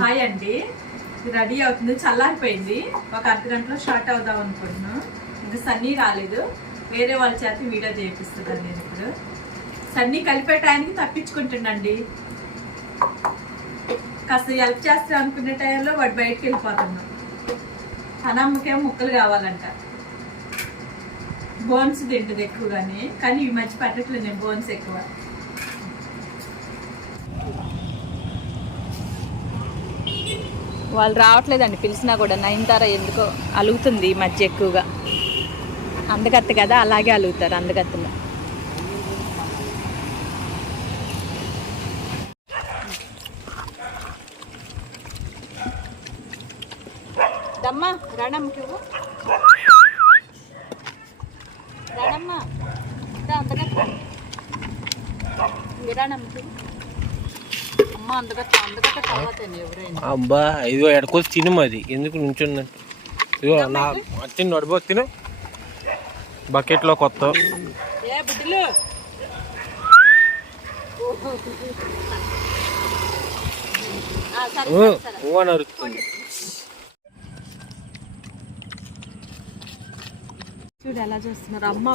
Hi అండి. Ready అవుతుంది. చల్లారిపోయింది. ఒక అర్ధ గంటలో స్టార్ట్ అవుదాం అనుకుంటున్నాను ఇంకా సన్నీ రాలేదు. వేరే వాళ్ళ చేత వీడియో చేపిస్తున్నాను నేను ఇప్పుడు. సన్నీ కలిపే టైంకి తప్పించుకుంటుండండి. కాస్త హెల్ప్ చేస్తా అనుకునే టైంలో వాడు బయటకు వెళ్ళిపోతున్నాం అనమ్మకేమో ముక్కలు కావాలంట. బోన్స్ తింటుంది ఎక్కువగానే. కానీ ఈ మధ్య పట్టట్లేదు నేను బోన్స్ ఎక్కువ. వాళ్ళు రావట్లేదండి పిలిచినా కూడా. నయనతార ఎందుకో అలుగుతుంది ఈ మధ్య ఎక్కువగా. అందగత్త కదా అలాగే అలుగుతారు అందగత్తలో దమ్మా రణమ్మకి రణమ్మ అందగత్త రణమ్మకి ఇవ్వు. అమ్మ అందగత్త అందగత్త తర్వాత ఎవరైనా అబ్బా ఇదిగో ఎడకొచ్చి తిను అది ఎందుకు నుంచున్నట్టు? ఇదిగో నా వచ్చింది నడిపో తిను. బకెట్లో కొత్త. అరుస్తుంది చూడు ఎలా చేస్తున్నారు. అమ్మ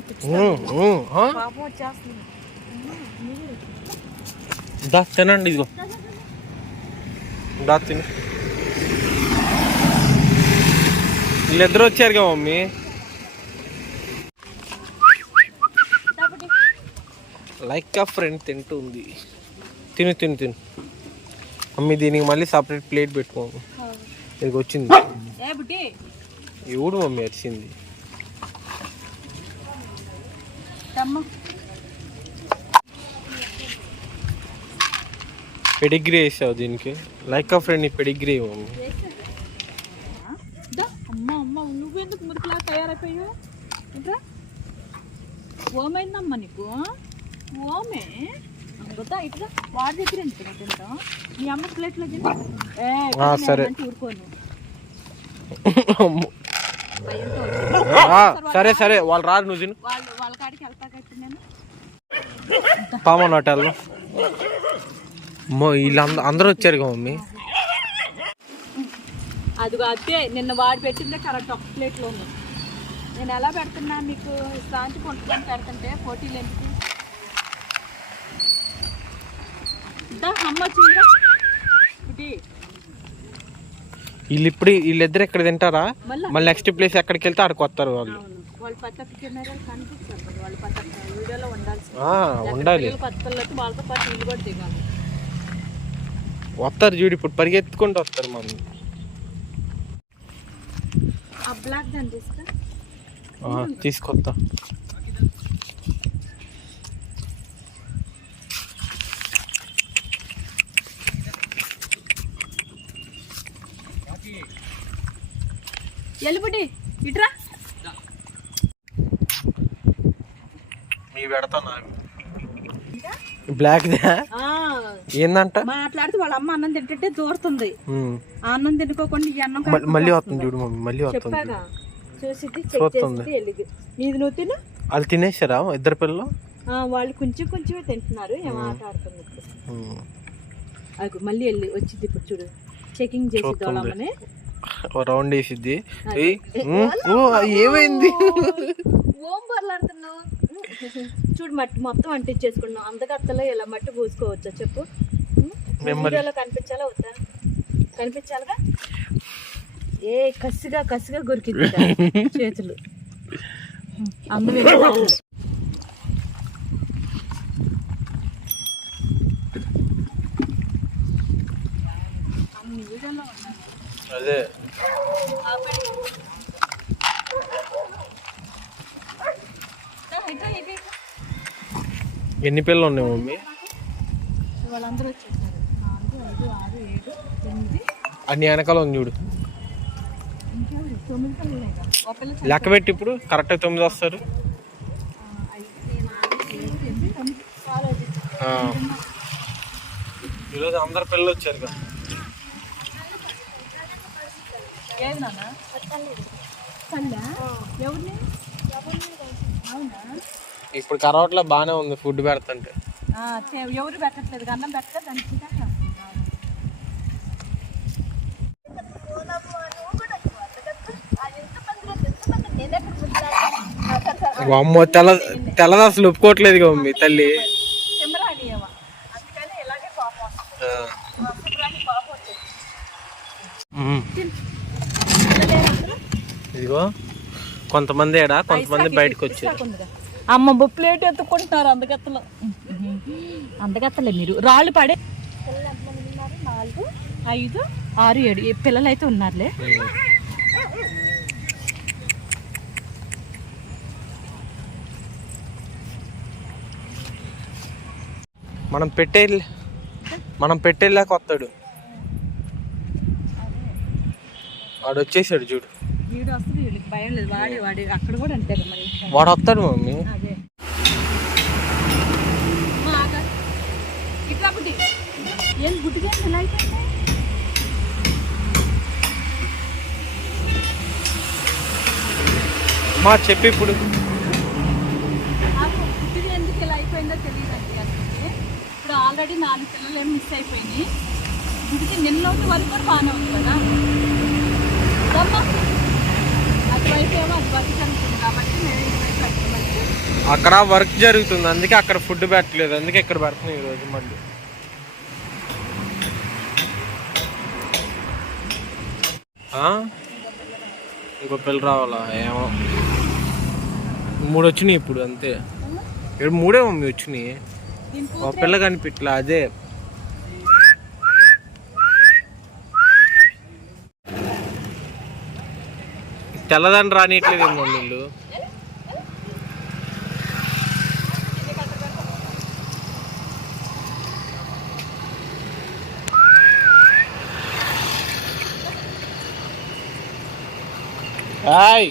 తినండి ఇదిగో. దా తిను. వీళ్ళిద్దరు వచ్చారుగా మమ్మీ. లైక్ ఆ ఫ్రెండ్ తింటూ ఉంది తిను తిను తిను. మమ్మీ దీనికి మళ్ళీ సపరేట్ ప్లేట్ పెట్టుకోము ఇది వచ్చింది. ఎవడు మమ్మీ అరిచింది? పెడిగ్రీ వేసావు దీనికి. లైక్ ఆ ఫ్రెండ్ నీ పెడిగ్రీ దా, అమ్మ అమ్మ నువ్వెందుకు మురికిలా తయారైపోయావు? ఏంట్రా? ఓమైందమ్మా నీకు ఓమే? అనుకుంటా ఇట్లా వాడి దగ్గర తింటాం. మీ అమ్మ ప్లేట్లో తింటా సరే. ఊరుకోను. సరే సరే వాళ్ళు రారు నువ్వు తిను. వాళ్ళ కాడికి వెళ్తా కట్టి నేను పామన్ హోటల్లో వీళ్ళందరూ అందరూ వచ్చారు కదా మమ్మీ. అదిగో అదే నిన్న వాడు పెట్టిందే కరెక్ట్ ఒక ప్లేట్లో ఉంది. నేను ఎలా పెడుతున్నా నీకు శాంతి కొట్టుకొని పెడుతుంటే పోటీలు ఎందుకు దా, అమ్మ ఇది. వీళ్ళు ఇప్పుడు వీళ్ళిద్దరు ఎక్కడ తింటారా? మళ్ళా నెక్స్ట్ ప్లేస్ ఎక్కడికి వెళ్తే అక్కడికి వస్తారు వాళ్ళు. అవును. వస్తారు చూడు ఇప్పుడు పరిగెత్తుకుంటూ వస్తారు మమ్మీ ఆ బ్లాక్ దాన్ని తీసుకో. ఆ, తీసుకొస్తా. ఎలుబుడి ఇట్రా. నీ పెడతా నాకు. బ్లాక్ ఏందంట? మాట్లాడితే వాళ్ళ అమ్మ అన్నం తింటుంటే దూరుతుంది. అన్నం తినుకోకుండా అన్నం మళ్ళీ వస్తుంది. చూడు మమ్మీ మళ్ళీ వస్తుంది చూస్తుంది. నీది నువ్వు తిను. వాళ్ళు తినేసారా ఇద్దరు పిల్లలు? ఆ, వాళ్ళు కొంచెం కొంచెమే తింటున్నారు. అగు మళ్ళీ వెళ్ళి వచ్చింది ఇప్పుడు చూడు. చెకింగ్ చేసి ఓ రౌండ్ వేసిద్ది. ఏమైంది? ఓం బర్లాడుతున్నావు చూడు మట్టి మొత్తం అంటించేసుకున్నావు అందగత్తలో ఇలా మట్టి పూసుకోవచ్చా చెప్పు. వీడియోలో కనిపించాలా వద్దా? కనిపించాలిగా? ఏ కసిగా కసిగా గొరికింది చేతులు. అమ్మ అదే. ఎన్ని పిల్లలు ఉన్నాయి మమ్మీ? వాళ్ళందరూ అన్ని వెనకాల ఉంది చూడు. లెక్క పెట్టి ఇప్పుడు కరెక్ట్ తొమ్మిది వస్తారు. ఈరోజు అందరు పిల్లలు వచ్చారు కదా. ఎవరిని ఇప్పుడు కరోట్లో బాగానే ఉంది ఫుడ్ పెడుతుంటే. ఎవరు పెట్టట్లేదు అన్నం పెట్టక అమ్మో తెల్ల తెల్లది అసలు ఒప్పుకోవట్లేదు మమ్మీ తల్లి. ఇదిగో. కొంతమంది ఏడా? కొంతమంది బయటకు వచ్చారు. అమ్మ బొ ప్లేట్ ఎత్తుకుంటున్నారు అందగత్తలు అందగత్తలే మీరు. రాళ్ళు పడే. నాలుగు ఐదు ఆరు ఏడు. పిల్లలు అయితే ఉన్నారులే. మనం పెట్టే మనం పెట్టేలాక వస్తాడు. వాడు వచ్చేసాడు చూడు. భయం లేదు. వాడి వాడి అక్కడ కూడా అంటారు మరి. వాడు వస్తాడు మమ్మీ. అదే. ఇట్లా ఏం గుడ్డిగా ఎలా అయిపోయింది? మా చెప్పి ఇప్పుడు. పుట్టిది ఎందుకు ఇలా అయిపోయిందో తెలియదు అండి అసలు ఇప్పుడు ఆల్రెడీ నాలుగు పిల్లలు ఏమి మిస్ అయిపోయినాయి. గుడికి నిన్న వరకు కూడా బాగానే ఉంది కదా. అక్కడ వర్క్ జరుగుతుంది. అందుకే అక్కడ ఫుడ్ పెట్టలేదు. అందుకే ఇక్కడ పెడుతున్నాం ఈరోజు మళ్ళీ? ఇంకో పిల్ల రావాలా? ఏమో. మూడు వచ్చినాయి ఇప్పుడు అంతే. ఇక్కడ మూడే మమ్మీ వచ్చినాయి. ఒక పిల్ల కనిపించలే అదే. తెల్లదాన్ని రానియట్లేదు మమ్మీ హాయ్.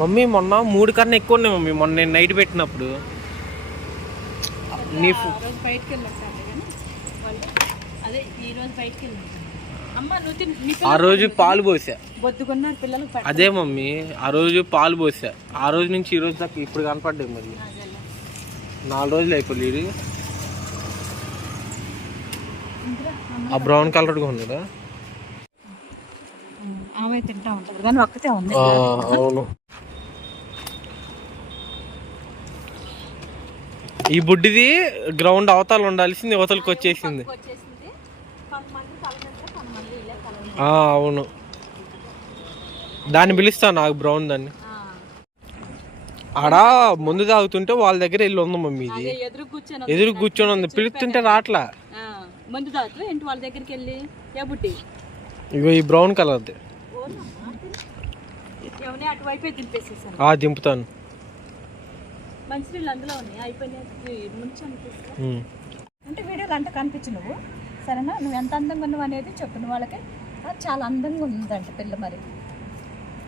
మమ్మీ మొన్న మూడు కన్నా ఎక్కువ ఉన్నాయి మమ్మీ. మొన్న నేను నైట్ పెట్టినప్పుడు. నీ ఆ రోజు పాలు పోసా. అదే మమ్మీ ఆ రోజు పాలు పోసా. ఆ రోజు నుంచి ఈ రోజు దాకా ఇప్పుడు కనపడ్డాయి మరి నాలుగు రోజులు అయిపోయి ఆ బ్రౌన్ కలర్గా ఉన్నాడా ఆమె తింటా ఉంటుంది. కానీ ఒక్కతే ఉంది. అవును. ఈ బుడ్డిది గ్రౌండ్ అవతల ఉండాల్సింది అవతలకి వచ్చేసింది. అవును. దాన్ని పిలుస్తాను నాకు బ్రౌన్ దాన్ని ఆడ ముందు తాగుతుంటే వాళ్ళ దగ్గర వెళ్ళి ఉంది మమ్మీ ఇది ఎదురు కూర్చొని ఉంది. పిలుస్తుంటే రాట్లా మందు తాగుతూ ఏంటి వాళ్ళ దగ్గరికి వెళ్ళి? ఏ బుట్టి ఇగో ఈ బ్రౌన్ కలర్ది దింపుతాను. మంచినీళ్ళు అందులో ఉన్నాయి. అయిపోయినాయి. ముంచి. అంటే వీడియోలు అంటే కనిపించు నువ్వు. సరేనా? నువ్వు ఎంత అందంగా ఉన్నావు అనేది చెప్పిన వాళ్ళకి "ఆ, చాలా అందంగా ఉందంట పిల్ల మరి.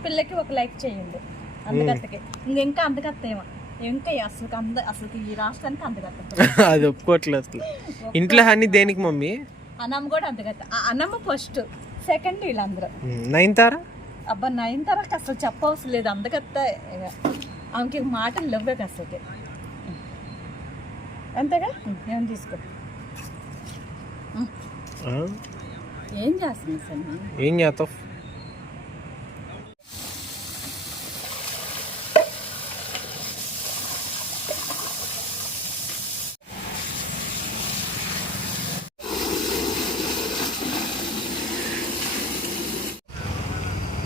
పిల్లకి ఒక లైక్ చేయండి. అందగత్తకి ఇంకా అందగత్త ఏమో. ఇంకా అసలు అంద అసలు ఈ రాష్ట్రానికి అందగత్త అది ఒప్పుకోవట్లేదు అసలు. ఇంట్లో హనీ దేనికి మమ్మీ? అన్నమ్మ కూడా అందగత్త ఆ అన్నమ్మ ఫస్ట్ సెకండ్ వీళ్ళందరూ. నైన్ తారా అబ్బా నైన్ తర్వాత అసలు చెప్పవసరం లేదు. అందగత్త ఇక. ఆమెకి మాటలు లేవే అసలు అంతేగా? ఏం తీసుకో? ఏం చేస్తుంది సార్ ఏం చేస్తావు?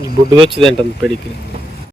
ఈ బుడ్డుగా వచ్చిందంట పెడికి.